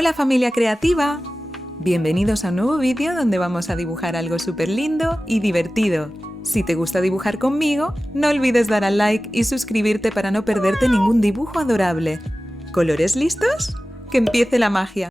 Hola familia creativa, bienvenidos a un nuevo vídeo donde vamos a dibujar algo súper lindo y divertido. Si te gusta dibujar conmigo, no olvides dar al like y suscribirte para no perderte ningún dibujo adorable. ¿Colores listos? ¡Que empiece la magia!